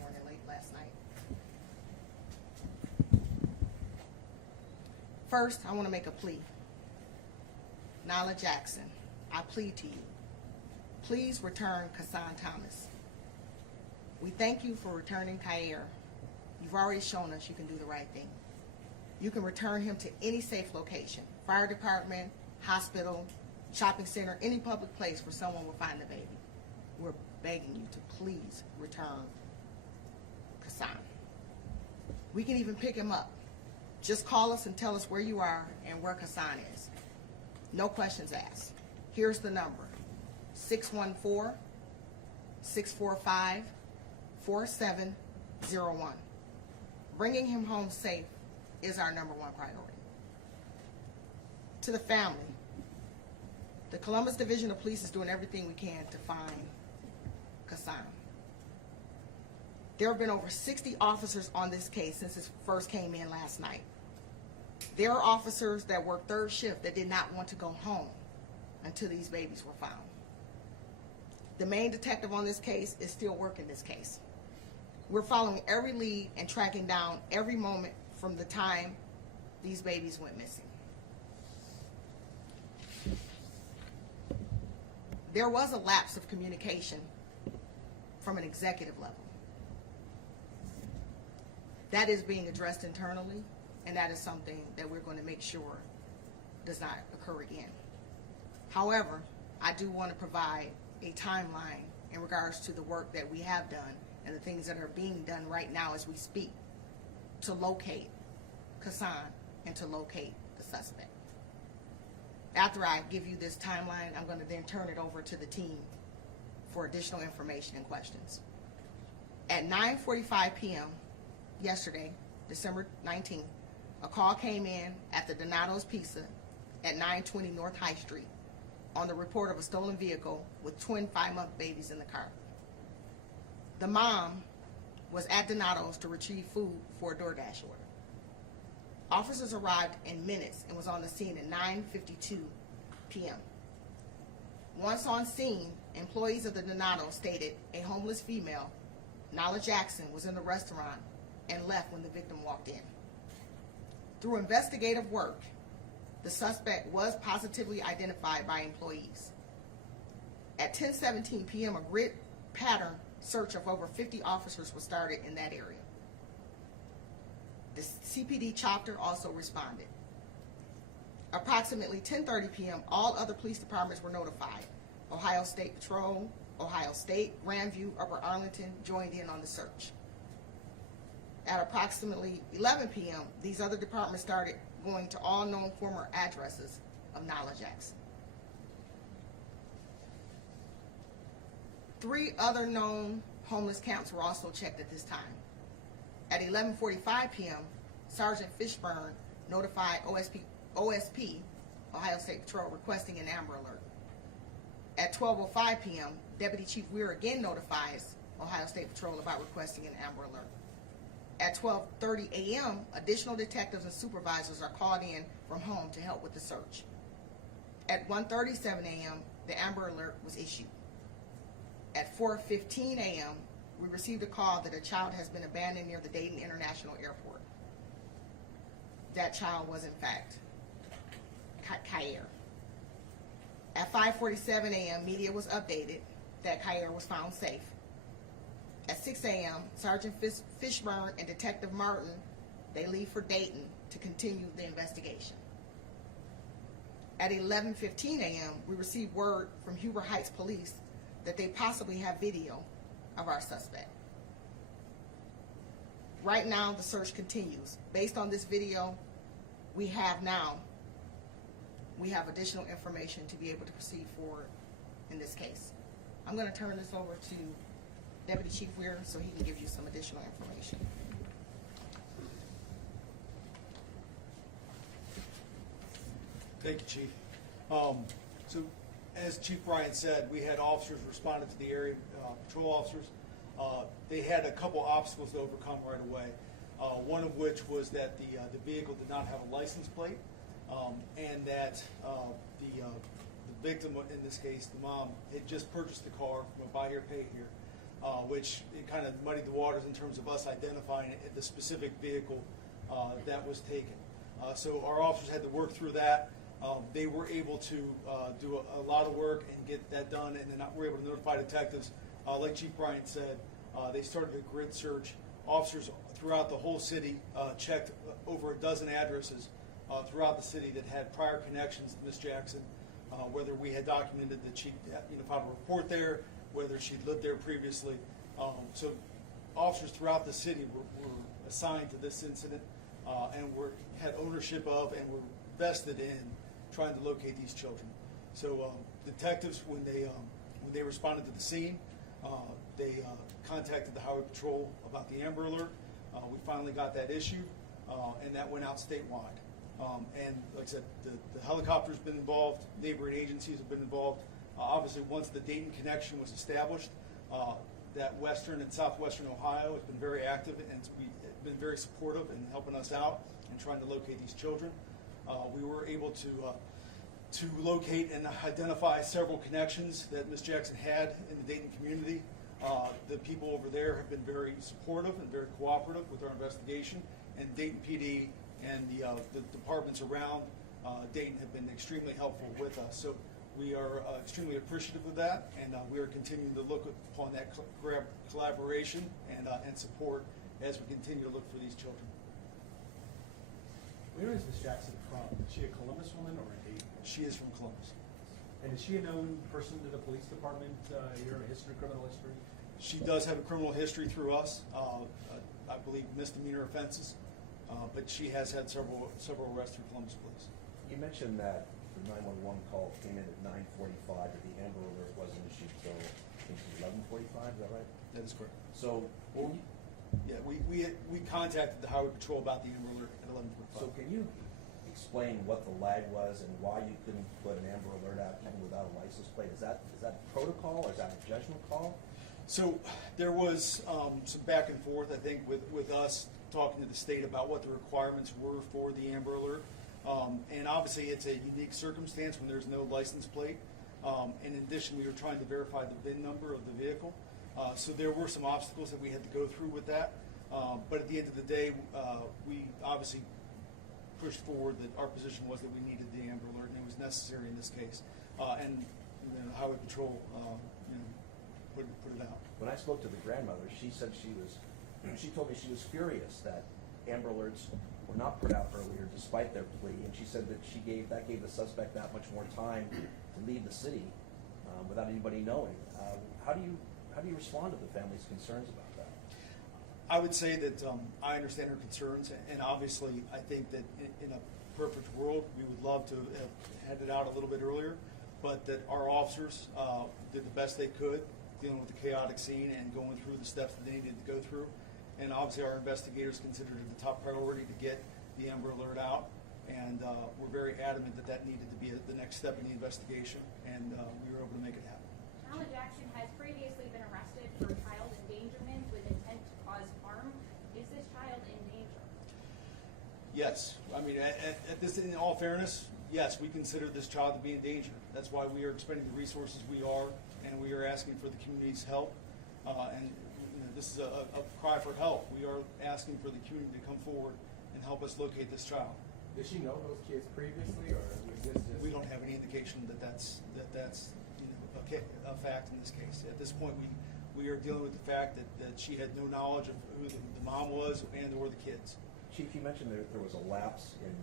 morning, late last night. First, I want to make a plea. Nyla Jackson, I plead to you. Please return Kasan Thomas. We thank you for returning Khair. You've already shown us you can do the right thing. You can return him to any safe location, fire department, hospital, shopping center, any public place where someone will find the baby. We're begging you to please return Kasan. We can even pick him up. Just call us and tell us where you are and where Kasan is. No questions asked. Here's the number, 614-645-4701. Bringing him home safe is our #1 priority. To the family, the Columbus Division of Police is doing everything we can to find Kasan. There have been over 60 officers on this case since it first came in last night. There are officers that work third shift that did not want to go home until these babies were found. The main detective on this case is still working this case. We're following every lead and tracking down every moment from the time these babies went missing. There was a lapse of communication from an executive level. That is being addressed internally, and that is something that we're going to make sure does not occur again. However, I do want to provide a timeline in regards to the work that we have done and the things that are being done right now as we speak to locate Kasan and to locate the suspect. After I give you this timeline, I'm going to then turn it over to the team for additional information and questions. At 9:45 p.m. yesterday, December 19th, a call came in at the Donato's Pizza at 920 North High Street on the report of a stolen vehicle with twin 5-month babies in the car. The mom was at Donato's to retrieve food for a DoorDash order. Officers arrived in minutes and was on the scene at 9:52 p.m. Once on scene, employees of the Donato stated a homeless female, Nyla Jackson, was in the restaurant and left when the victim walked in. Through investigative work, the suspect was positively identified by employees. At 10:17 p.m., a grid pattern search of over 50 officers was started in that area. The CPD chapter also responded. Approximately 10:30 p.m., all other police departments were notified. Ohio State Patrol, Ohio State, Grandview, Upper Arlington joined in on the search. At approximately 11 p.m., these other departments started going to all known former addresses of Nyla Jackson. 3 other known homeless camps were also checked at this time. At 11:45 p.m., Sergeant Fishburne notified OSP, Ohio State Patrol, requesting an Amber Alert. At 12:05 p.m., Deputy Chief Weir again notifies Ohio State Patrol about requesting an Amber Alert. At 12:30 a.m., additional detectives and supervisors are called in from home to help with the search. At 1:37 a.m., the Amber Alert was issued. At 4:15 a.m., we received a call that a child has been abandoned near the Dayton International Airport. That child was, in fact, Khair. At 5:47 a.m., media was updated that Khair was found safe. At 6 a.m., Sergeant Fishburne and Detective Martin, they leave for Dayton to continue the investigation. At 11:15 a.m., we received word from Huber Heights Police that they possibly have video of our suspect. Right now, the search continues. Based on this video we have additional information to be able to proceed forward in this case. I'm going to turn this over to Deputy Chief Weir so he can give you some additional information. Thank you, Chief. So, as Chief Bryant said, we had officers responded to the area, patrol officers. They had a couple obstacles to overcome right away. One of which was that the vehicle did not have a license plate, and that the victim, in this case the mom, had just purchased the car from a buy here, pay here. which it kind of muddied the waters in terms of us identifying the specific vehicle that was taken. So our officers had to work through that. They were able to do a lot of work and get that done, and then we're able to notify detectives. Like Chief Bryant said, they started a grid search. Officers throughout the whole city checked over a dozen addresses throughout the city that had prior connections to Ms. Jackson, whether we had documented that she filed a report there, whether she'd lived there previously. So officers throughout the city were assigned to this incident and had ownership of and were vested in trying to locate these children. So detectives, when they responded to the scene, they contacted the Highway Patrol about the Amber Alert. We finally got that issued, and that went out statewide. And like I said, the helicopter's been involved, neighboring agencies have been involved. Obviously, once the Dayton connection was established, that Western and Southwestern Ohio has been very active and been very supportive in helping us out and trying to locate these children. We were able to locate and identify several connections that Ms. Jackson had in the Dayton community. The people over there have been very supportive and very cooperative with our investigation, and Dayton PD and the departments around Dayton have been extremely helpful with us. So we are extremely appreciative of that, and we are continuing to look upon that collaboration and support as we continue to look for these children. Where is Miss Jackson from? Is she a Columbus woman or a Dayton? She is from Columbus. And is she a known person to the police department? Your history, criminal history? She does have a criminal history through us. I believe misdemeanor offenses, but she has had several arrests through Columbus Police. You mentioned that the 911 call came in at 9:45, but the Amber Alert wasn't issued till I think it was 11:45. Is that right? That is correct. So, Yeah, we contacted the Highway Patrol about the Amber Alert at 11:45. so can you explain what the lag was and why you couldn't put an Amber Alert out even without a license plate? Is that protocol or is that a judgment call? So there was some back and forth, I think, with us talking to the state about what the requirements were for the Amber Alert. And obviously, it's a unique circumstance when there's no license plate. And in addition, we were trying to verify the VIN number of the vehicle. So there were some obstacles that we had to go through with that. But at the end of the day, we obviously pushed forward that our position was that we needed the Amber Alert, and it was necessary in this case. And the Highway Patrol put it out. When I spoke to the grandmother, she said she told me she was furious that Amber Alerts were not put out earlier despite their plea, and she said that that gave the suspect that much more time to leave the city without anybody knowing. How do you respond to the family's concerns about that? I would say that I understand her concerns, and obviously I think that in a perfect world, we would love to have had it out a little bit earlier, but that our officers did the best they could dealing with the chaotic scene and going through the steps that they needed to go through. And obviously our investigators considered it the top priority to get the Amber Alert out, and we're very adamant that needed to be the next step in the investigation, and we were able to make it happen. Alan Jackson has previously been arrested for child endangerment with intent to cause harm. Is this child in danger? Yes. I mean, at this, in all fairness, yes, we consider this child to be in danger. That's why we are expending the resources we are, and we are asking for the community's help. And this is a cry for help. We are asking for the community to come forward and help us locate this child. Did she know those kids previously, or was this just? We don't have any indication that that's a fact in this case. At this point, we are dealing with the fact that she had no knowledge of who the mom was and or the kids. Chief, you mentioned there was a lapse in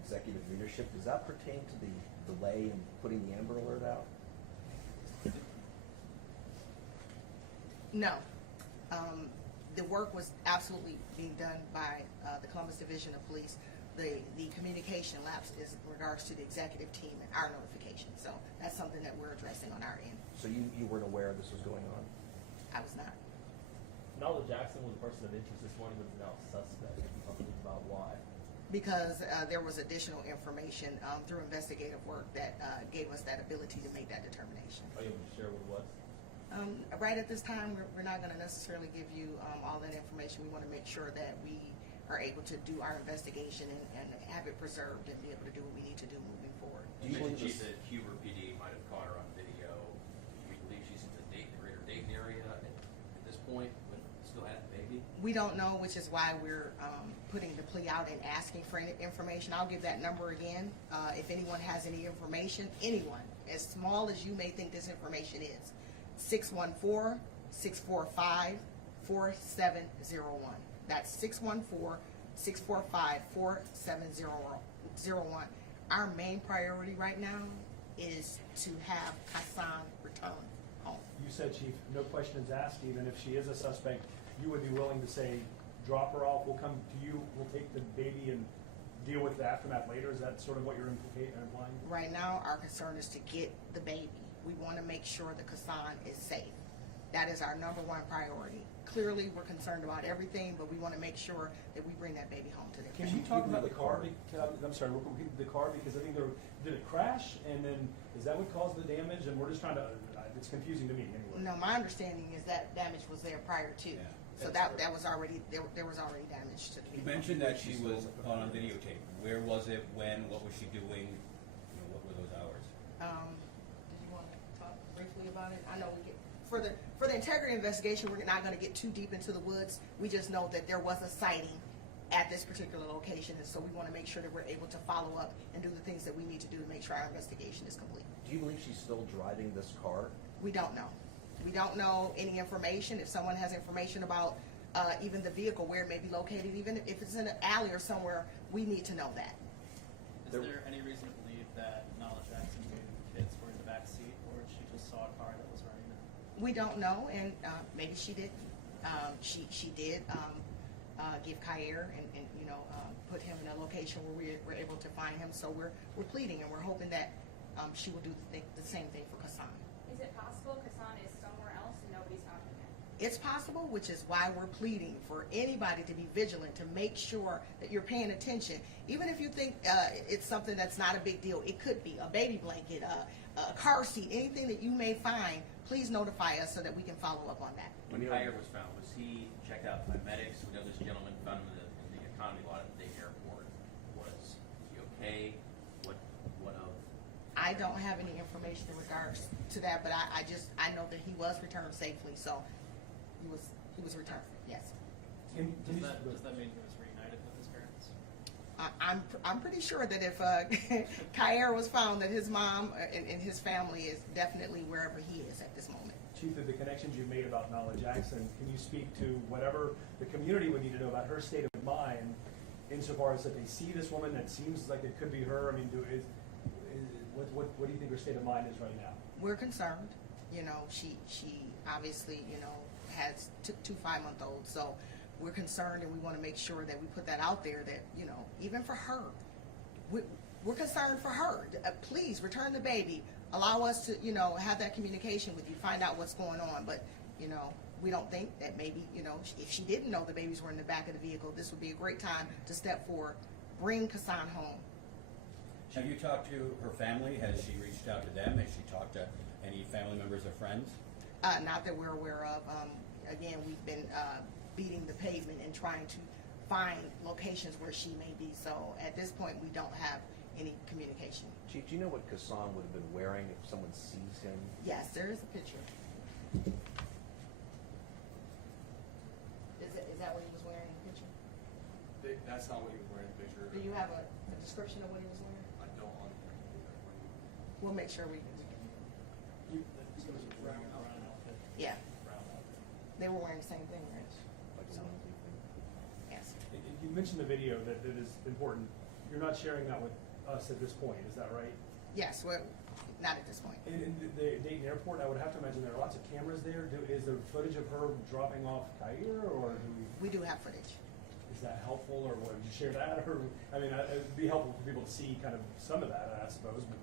executive leadership. Does that pertain to the delay in putting the Amber Alert out? No. The work was absolutely being done by the Columbus Division of Police. The communication lapse is in regards to the executive team and our notification. So that's something that we're addressing on our end. So you weren't aware this was going on? I was not. Nala Jackson was a person of interest this morning, but is now suspect. Something about why? Because there was additional information through investigative work that gave us that ability to make that determination. Are you able to share what it was? Right at this time, we're not going to necessarily give you all that information. We want to make sure that we are able to do our investigation and have it preserved and be able to do what we need to do moving forward. Do you believe Chief this? that Huber PD might have caught her on video. Do you believe she's in the greater Dayton area at this We don't know, which is why we're putting the plea out and asking for any information. I'll give that number again. If anyone has any information, anyone, as small as you may think this information is, 614-645-4701. That's 614-645-4701. Our main priority right now is to have Hassan return home. You said, Chief, no questions asked, even if she is a suspect, you would be willing to say, drop her off, we'll come to you, we'll take the baby and deal with the aftermath later? Is that sort of what you're implying? Right now, our concern is to get the baby. We want to make sure that Hassan is safe. That is our number one priority. Clearly, we're concerned about everything, but we want to make sure that we bring that baby home to the Can family. you talk about the car? I'm sorry, the car, because I think did it crash, and then is that what caused the damage? And we're just trying to, it's confusing to me anyway. No, my understanding is that damage was there prior to. Yeah. So that was already, there was already damage to the You vehicle. mentioned that she was on videotape. Where was it? When? What was she doing? You know, what were those hours? Did you want to talk briefly about it? I know we get, for the integrity investigation, we're not going to get too deep into the woods. We just know that there was a sighting at this particular location, and so we want to make sure that we're able to follow up and do the things that we need to do to make sure our investigation is complete. Do you believe she's still driving this car? We don't know. We don't know any information. If someone has information about even the vehicle, where it may be located, even if it's in an alley or somewhere, we need to know that. Is there any reason to believe that Nala Jackson knew the kids were in the back seat, or she just saw a car that was running in? We don't know, and maybe she didn't. She did give Kyer and put him in a location where we were able to find him. So we're pleading, and we're hoping that she will do the same thing for Hassan. Is it possible Kassan is somewhere else and nobody's found him yet? It's possible, which is why we're pleading for anybody to be vigilant, to make sure that you're paying attention. Even if you think it's something that's not a big deal, it could be a baby blanket, a car seat, anything that you may find, please notify us so that we can follow up on that. When Kyer was found, was he checked out by medics? We know this gentleman found him in the economy lot at the airport. Was he okay? What of? I don't have any information in regards to that, but I know that he was returned safely, so he was returned, yes. Does that mean he was reunited with his parents? I'm pretty sure that if Kyer was found, that his mom and his family is definitely wherever he is at this moment. Chief, of the connections you've made about Nala Jackson, can you speak to whatever the community would need to know about her state of mind, insofar as if they see this woman that seems like it could be her? I mean, what do you think her state of mind is right now? We're concerned. She obviously has two 5-month-olds, so we're concerned, and we want to make sure that we put that out there that even for her, we're concerned for her. Please return the baby. Allow us to have that communication with you, find out what's going on. But we don't think that maybe if she didn't know the babies were in the back of the vehicle, this would be a great time to step forward, bring Hassan home. Have you talked to her family? Has she reached out to them? Has she talked to any family members or friends? Not that we're aware of. Again, we've been beating the pavement and trying to find locations where she may be. So at this point, we don't have any communication. Chief, do you know what Hassan would have been wearing if someone sees him? Yes, there is a picture. Is that what he was wearing in the picture? That's not what he was wearing in the picture. Do you have a description of what he was wearing? I don't want to. We'll make sure we. Yeah, they were wearing the same thing, right? Like a So, onesie thing? yes. You mentioned the video that is important. You're not sharing that with us at this point, is that right? Yes, we're not at this point. In the Dayton Airport, I would have to imagine there are lots of cameras there. Is there footage of her dropping off Kyer, or We do have footage. is that helpful, or would you share that? Or I mean, it'd be helpful for people to see kind of some of that, I suppose. But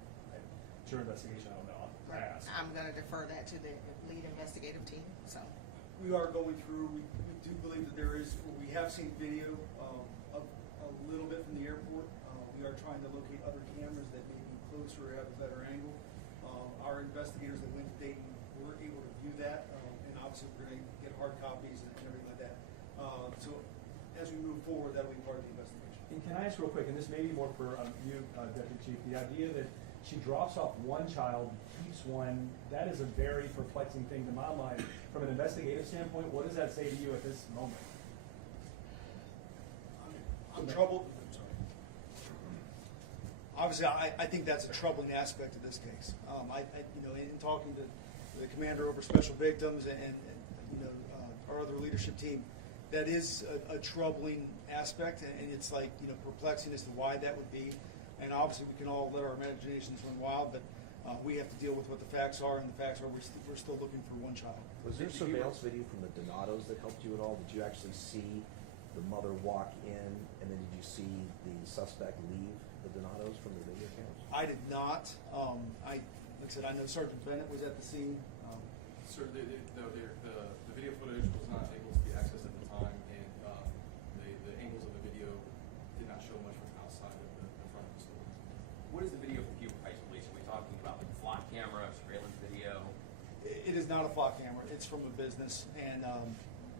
it's your investigation. I don't know. I ask. I'm going to defer that to the lead investigative team. So, We are going through, we do believe that we have seen video of a little bit from the airport. We are trying to locate other cameras that may be closer or have a better angle. Our investigators that went to Dayton were able to view that, and obviously we're going to get hard copies and everything like that. So as we move forward, that'll be part of the investigation. And can I ask real quick, and this may be more for you, Deputy Chief, the idea that she drops off one child, keeps one, that is a very perplexing thing to my mind. From an investigative standpoint, what does that say to you at this moment? I'm troubled. I'm sorry. Obviously, I think that's a troubling aspect of this case. In talking to the commander over special victims and our other leadership team, that is a troubling aspect, and it's like, perplexing as to why that would be. And obviously, we can all let our imaginations run wild, but we have to deal with what the facts are, and the facts are we're still looking for one child. Was there surveillance video from the Donatos that helped you at all? Did you actually see the mother walk in, and then did you see the suspect leave the Donatos from the video cameras? I did not. Like I said, I know Sergeant Bennett was at the scene. Sir, the video footage was not able to be accessed at the time, and the angles of the video did not show much from outside of the front of the store. What is the video from Huber Heights Police? Are we talking about like flock camera, surveillance video? It is not a flock camera. It's from a business, and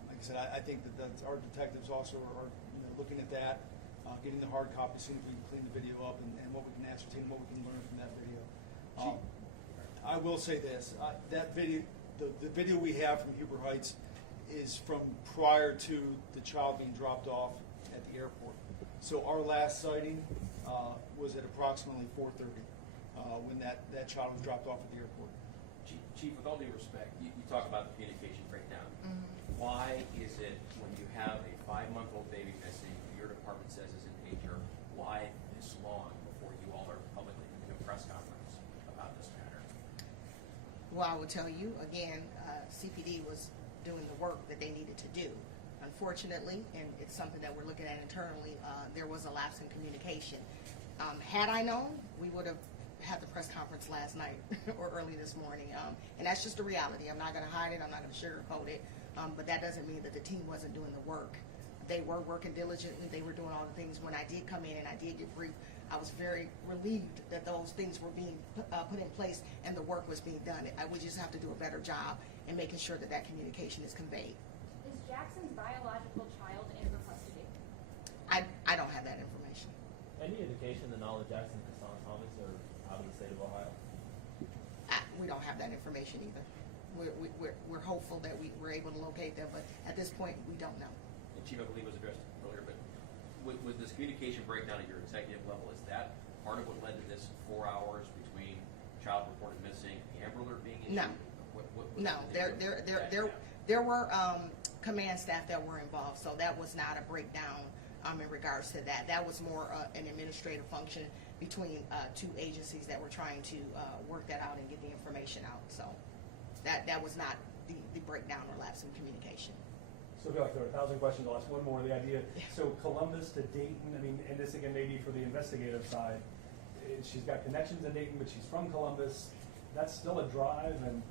like I said, I think that our detectives also are looking at that, getting the hard copy, seeing if we can clean the video up, and what we can ascertain, what we can learn from that video. I will say this: that video, the video we have from Huber Heights, is from prior to the child being dropped off at the airport. So our last sighting was at approximately 4:30 when that child was dropped off at the airport. Chief, with all due respect, you talk about the communication breakdown. Mm-hmm. Why is it when you have a 5-month-old baby missing, your department says is in danger, why this long before you all are publicly giving a press conference about this matter? Well, I will tell you, again, CPD was doing the work that they needed to do. Unfortunately, and it's something that we're looking at internally, there was a lapse in communication. Had I known, we would have had the press conference last night or early this morning. And that's just the reality. I'm not going to hide it. I'm not going to sugarcoat it. But that doesn't mean that the team wasn't doing the work. They were working diligently. They were doing all the things. When I did come in and I did get briefed, I was very relieved that those things were being put in place and the work was being done. We just have to do a better job in making sure that that communication is conveyed. Is Jackson's biological child in her custody? I don't have that information. Any indication that Nala Jackson and Hassan Thomas are out of the state of Ohio? We don't have that information either. We're hopeful that we're able to locate them, but at this point, we don't know. And Chief, I believe was addressed earlier, but with this communication breakdown at your executive level, is that part of what led to this 4 hours between child reported missing, Amber Alert being issued? No. No, there were command staff that were involved, so that was not a breakdown in regards to that. That was more an administrative function between two agencies that were trying to work that out and get the information out. So that was not the breakdown or lapse in communication. So I feel like there are 1,000 questions. I'll ask one more. The idea, so Columbus to Dayton, I mean, and this again maybe for the investigative side, she's got connections in Dayton, but she's from Columbus. That's still a drive, and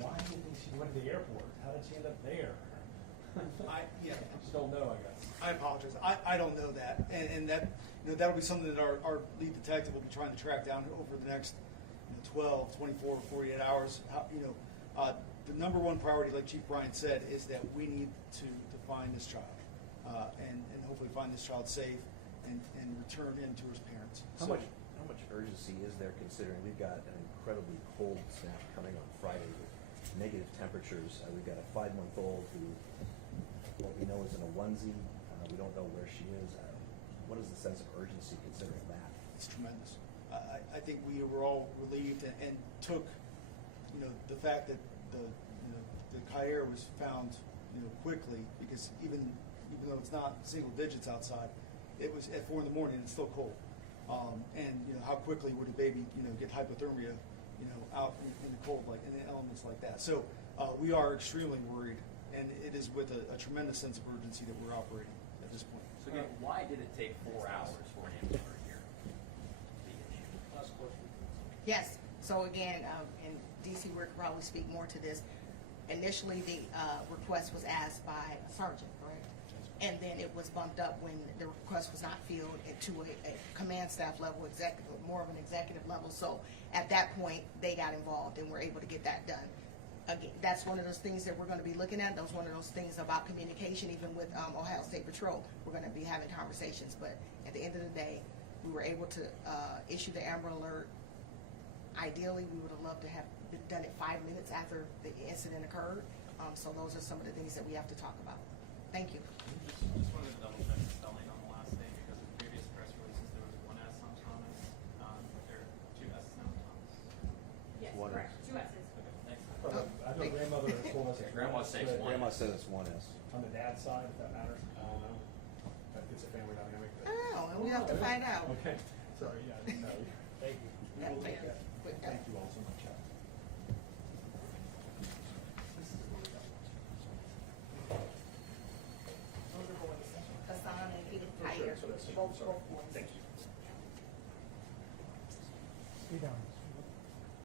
why do you think she went to the airport? How did she end up there? I just don't know, I guess. I apologize. I don't know that, and that that'll be something that our lead detective will be trying to track down over the next 12, 24, 48 hours. The number one priority, like Chief Bryant said, is that we need to find this child and hopefully find this child safe and return him to his parents. How much urgency is there, considering we've got an incredibly cold snap coming on Friday with negative temperatures? We've got a 5-month-old who, what we know, is in a onesie. We don't know where she is. What is the sense of urgency considering that? It's tremendous. I think we were all relieved and took the fact that the Kair was found quickly, because even though it's not single digits outside, it was at 4 in the morning and it's still cold. And how quickly would a baby get hypothermia out in the cold, like in the elements like that. So we are extremely worried, and it is with a tremendous sense of urgency that we're operating at this point. So again, why did it take 4 hours for an Amber Alert here? Last question. Yes. So again, and DC, we could probably speak more to this. Initially, the request was asked by a sergeant, correct? And then it was bumped up when the request was not filled to a command staff level, more of an executive level. So at that point, they got involved and were able to get that done. Again, that's one of those things that we're going to be looking at. That's one of those things about communication, even with Ohio State Patrol. We're going to be having conversations. But at the end of the day, we were able to issue the Amber Alert. Ideally, we would have loved to have done it 5 minutes after the incident occurred. So those are some of the things that we have to talk about. Thank you. Just wanted to double check the spelling on the last name, because Grandma says one. Grandma says it's one S. On the dad's side, if that matters, I don't know. That fits a family dynamic. I don't know, and we have to find out. Okay, sorry, yeah, I didn't know. Thank you. Yeah, We'll look thank you. at it. Thank you all so much. Those are boys. Hassan and Edith Oh, sure, Tyre, so that's- both sorry. boys. Thank you. Stay down.